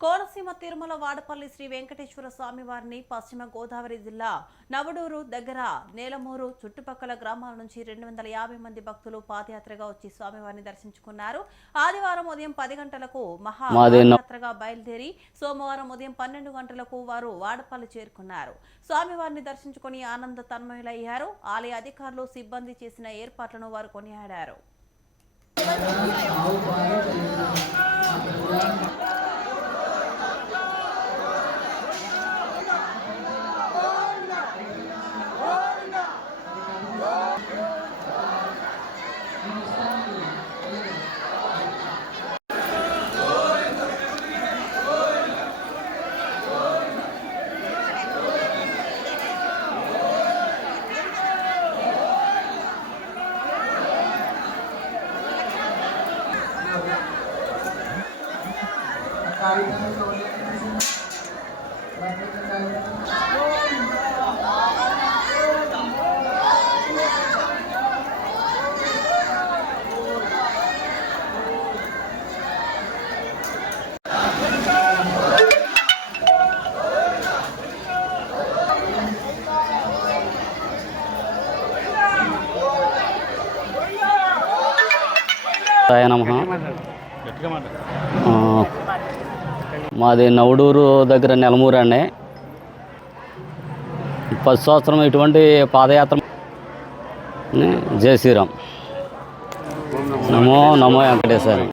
కోనసీమ తిరుమల వాడపల్లి శ్రీ వెంకటేశ్వర స్వామి వారిని పశ్చిమ గోదావరి జిల్లా నవడూరు దగ్గర నేలమూరు చుట్టుపక్కల గ్రామాల నుంచి రెండు వందల యాభై మంది భక్తులు పాదయాత్రగా వచ్చి స్వామివారిని దర్శించుకున్నారు. ఆదివారం ఉదయం పది గంటలకు మహా మాది న- పాదయాత్రగా బయలుదేరి సోమవారం ఉదయం పన్నెండు గంటలకు వారు వాడపల్లి చేరుకున్నారు. స్వామివారిని దర్శించుకుని ఆనంద తన్మయులయ్యారు. ఆలయ అధికారులు సిబ్బంది చేసిన ఏర్పాట్లను వారు కొనియాడారు. నమ మాది నవడూరు దగ్గర నెలమూరు అండి. పది సంవత్సరం ఇటువంటి పాదయాత్ర జై శ్రీరామ్. నమో నమో వెంకటేశ్వర.